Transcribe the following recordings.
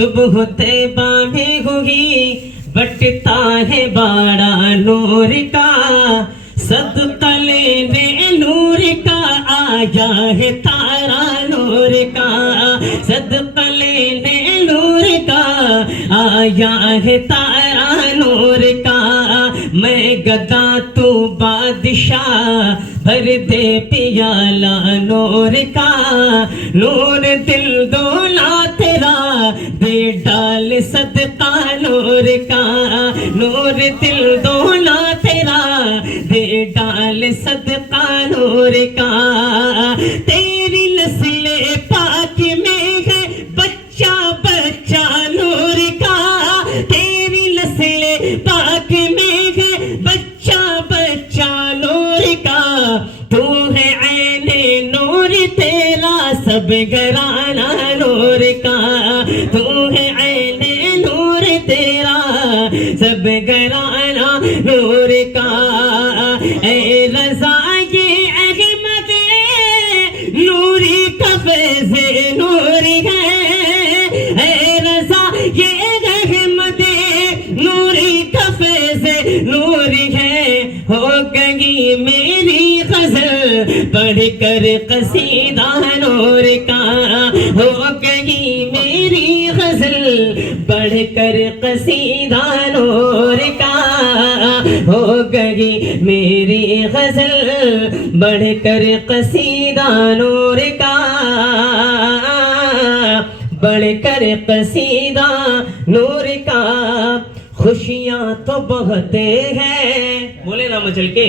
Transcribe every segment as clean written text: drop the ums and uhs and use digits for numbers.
सुबह तैबा में हुई बटता है बाड़ा नूर का, सदका लेने नूर का आया है तारा नूर का, सदका लेने नूर का आया है तारा नूर का। मैं गदा तू बादशाह भर दे पियाला नूर का, नूर दिल दोना तेरा दे डाल सदका नूर का, नूर दिल दोना तेरा दे डाल सदका नूर का। तेरी नस्ल पाक में है बच्चा बच्चा नूर का, तेरी नस्ल पाक में है बच्चा बच्चा नूर का। तू है ऐने नूर तेरा सब घराना नूर का, तू है ऐने नूर तेरा सब घराना नूर का। ए रज़ा ये अहमद नूरी का फैज़ नूरी है, ए रज़ा ये अहमद नूरी का फैज़ नूरी है। हो गई मेरी ग़ज़ल पढ़कर क़सीदा नूर का, हो गई मेरी ग़ज़ल पढ़कर क़सीदा नूर का, हो गई मेरी ग़ज़ल बढ़कर क़सीदा नूर का, बढ़कर क़सीदा नूर का। खुशियाँ तो बहुत हैं, बोले ना मचल के,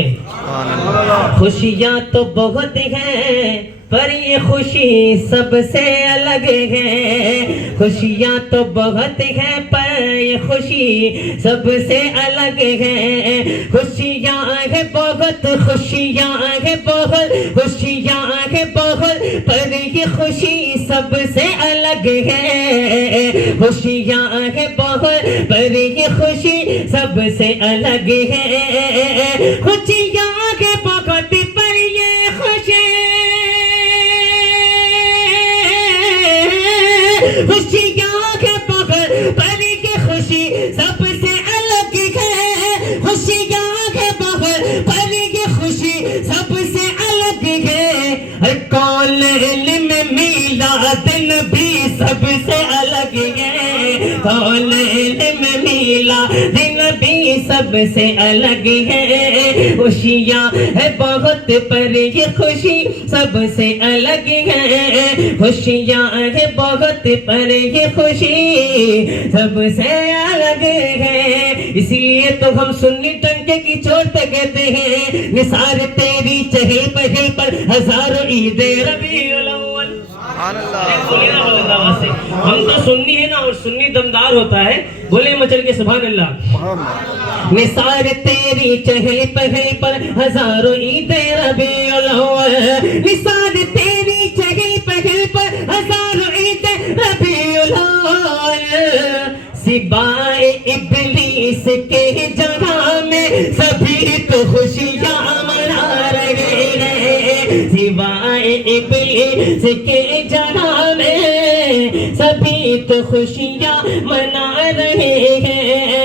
खुशियाँ तो बहुत हैं पर ये खुशी सबसे अलग है। खुशियाँ तो बहुत हैं पर ये खुशी सबसे अलग है। खुशियाँ है बहुत, खुशियाँ है बहुत, खुशियाँ है बहुत पर ये खुशी सबसे अलग है। खुशियाँ है बहुत पर ये खुशी सबसे अलग है। खुशियाँ है बहुत पर ये खुशी, खुशियाँ के बगैर पर ये खुशी सबसे अलग है। खुशियाँ के बगैर पर ये खुशी सबसे अलग है। कौल में मीलाद नबी सबसे अलग है, कौल में मीलाद नबी सबसे अलग है। खुशियाँ है बहुत पर ये खुशी सबसे अलग है। खुशियाँ है बहुत पर ये खुशी सबसे अलग है। इसीलिए तो हम सुन्नी टंके की चोट कहते हैं, निसार तेरी चहल पहल पर हजारों ईदे रबीउल अव्वल। हम तो सुन्नी है ना, और सुन्नी दमदार होता है, बोले मचल के सुभान अल्लाह। निसार तेरी चहल पहल पर हजारों ईदे रबीउल अव्वल, निसार तेरी चहल पहल पर हजारों ईदे रबीउल अव्वल। सिवाए इब्लीस के जगह में सभी तो खुशियाँ मना रहे हैं, सिवाए इब्लीस के जगह में सभी तो खुशियाँ मना रहे हैं,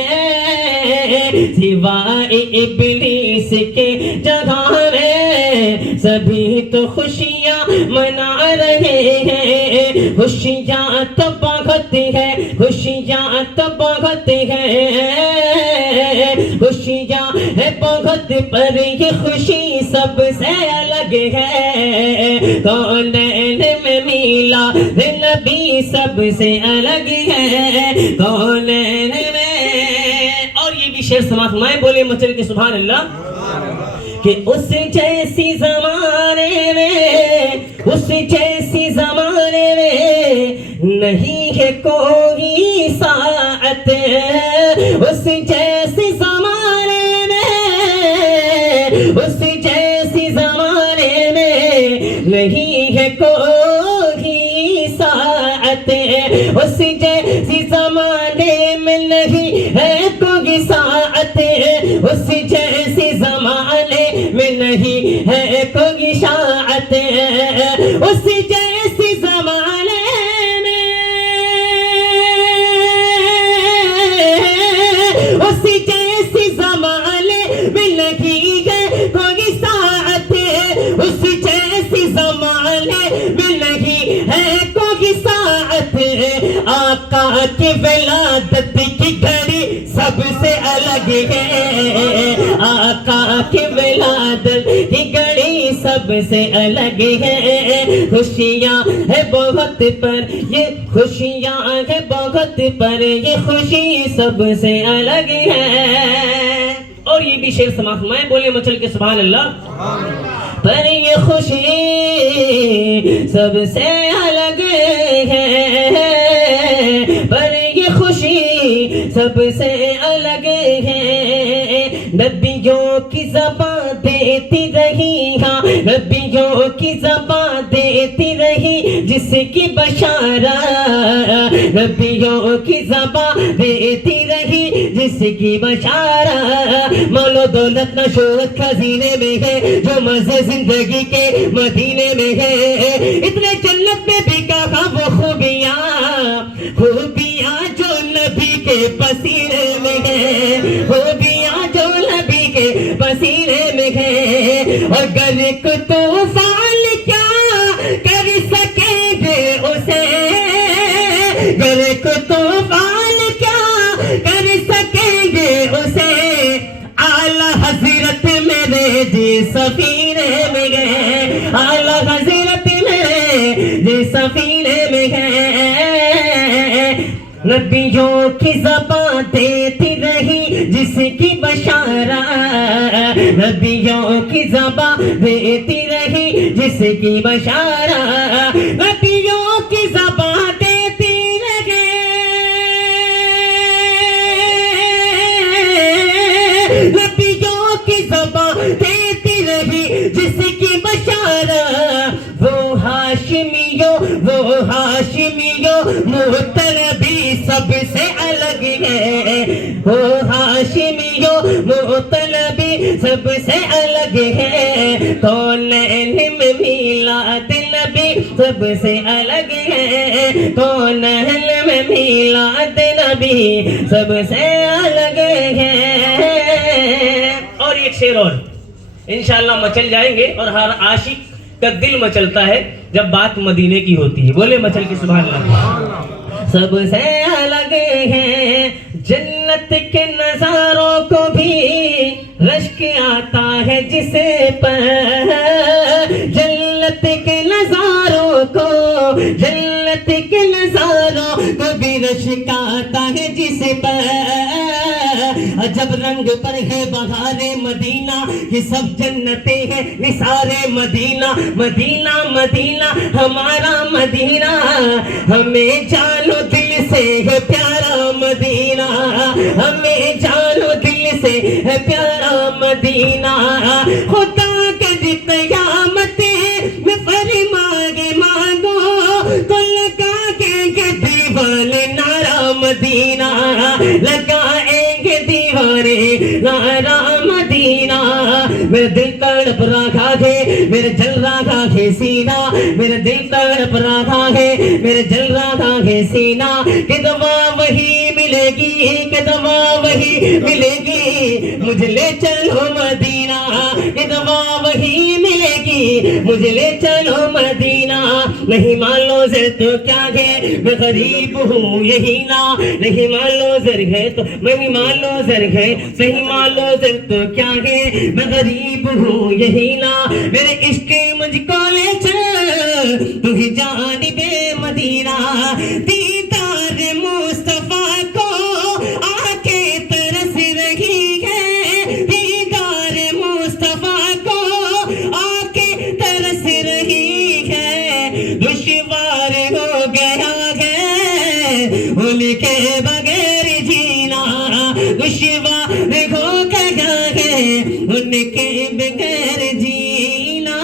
सिवाए इब्लीस के जगह में सभी तो खुशियाँ मना रहे हैं। खुशियाँ तो बहुत है, खुशियाँ तो बहुत है, खुशियाँ है बहुत पर ये खुशी सबसे अलग है। कौनैन में मिला नबी सबसे अलग है, कौनैन में। और ये भी शेर समाप्त मैं बोले मचल के सुभान अल्लाह कि उस जैसी जमाने में, उस जैसी जमाने में नहीं है कोई साअत, उस जैसी जमाने में, उस जैसी जमाने में नहीं है कोई साअत, उस जैसी जमाने में नहीं है कोई साअत, उस जैसी जमाने में नहीं है कोई शाअत, उस जैसी जमाने में आका की विलादत की घड़ी सबसे अलग है, आका की विलादत की घड़ी सबसे अलग है। खुशियाँ है बहुत पर ये खुशियाँ है बहुत पर ये खुशी सबसे अलग है। और ये भी शेर समाप्त मैं बोले मचल के सुभान अल्लाह। पर ये खुशी सबसे अलग है, पर ये खुशी सबसे अलग है। नबियों की ज़बान देती रही, हाँ नबियों की ज़बान देती रही जिसकी बशारा, नबियों की ज़बान देती रही जिसकी बशारा। मालो दौलत न शोहरत खजीने में है, जो मजे जिंदगी के मदीने में है। इतने जन्नत में भी कहा वो खूबियाँ, खूबियाँ जो नबी के पसीने में है, खूबियाँ जो नबी के पसीने में है। और गर्क तूफान क्या कर सकेंगे उसे, गर्क तूफान क्या कर सकेंगे उसे। आला हजरत मेरे जी सफीने में गए, आला हजरत मेरे जी सफीने में गए। नबियों की ज़बान देती रही जिसकी बशारा, नबियों की ज़बान देती रही जिसकी बशारा। नबियों की ज़बान देती रही, नबियों की ज़बान देती रही जिसकी बशारा। वो हाशिमियों मुतनबी सबसे अलग है, वो हाशिमियों मुतनबी सबसे अलग है। कौनैन में मीलाद नबी सबसे अलग है, कौनैन में मीलाद नबी सबसे अलग है। और एक शेर और इंशाअल्लाह मचल जाएंगे। और हर आशिक का दिल मचलता है जब बात मदीने की होती है। बोले मचल की सुभान अल्लाह। सबसे अलग है जन्नत के नजारों को भी रश्क आता है जिसे पर, जन्नत के नजारों को, जन्नत के नजारों को भी रश्क आता है जिसे पर। जब रंग पर है बहारे मदीना, ये सब जन्नते हैं निसारे मदीना। मदीना मदीना हमारा मदीना, हमें जानो दिल से है प्यारा मदीना, हमें जानो दिल से है प्यारा मदीना। खुदा कर क़यामत में फरमागे मांगो तो लगाएंगे दीवाने नारा मदीना, लगाएंगे दीवाने नारा मदीना। मेरे दिल तड़प रहा है, मेरे जल रहा है सीना, मेरे दिल तड़प रहा है, मेरे जल रहा है सीना। कि दवा वही मिलेगी, कि दवा वही मिलेगी, मुझे ले चलो मदीना। कि दवा वही मिलेगी, मुझे ले चलो मदीना। नहीं मान लो ज़र तो क्या है, मैं गरीब हूँ यही ना। नहीं मान लो ज़र है तो नहीं मान लो ज़र है, नहीं मान लो ज़र तो क्या है, मैं गरीब हूँ यही ना। मेरे इश्क मुझको ले चल तू ही जानिबे मदीना। दीदार मुस्तफा को आके तरस रही है, दीदार मुस्तफा को आके तरस रही है। दुश्वार हो गया है उनके बगैर जीना, दुश्वार हो गया है उनके बगैर जीना।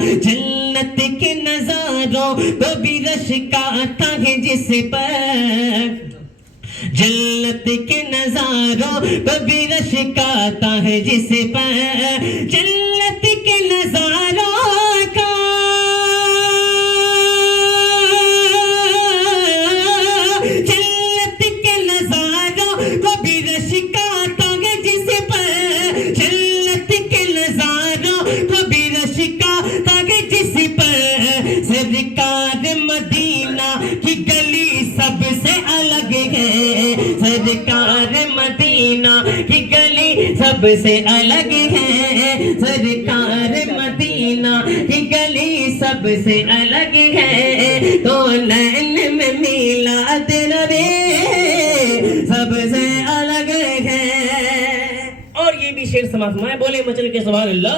जन्नत के नजारों को भी रश्क आता है जिस पर, जन्नत के नजारों को भी रश्क आता है जिस पर। जन्नत के नजारों का, जन्नत के नजारों को भी रश्क आता है जिस पर, जन्नत के नजारों को भी रश्क आता है जिस पर। सरकार मदीना की गली सब की गली सबसे अलग है, सरकार मदीना की गली सबसे अलग है, कौनैन में मिलाद नबी सबसे अलग है। और ये भी शेर समाप्त, मैं बोले मचल के सुभान अल्लाह।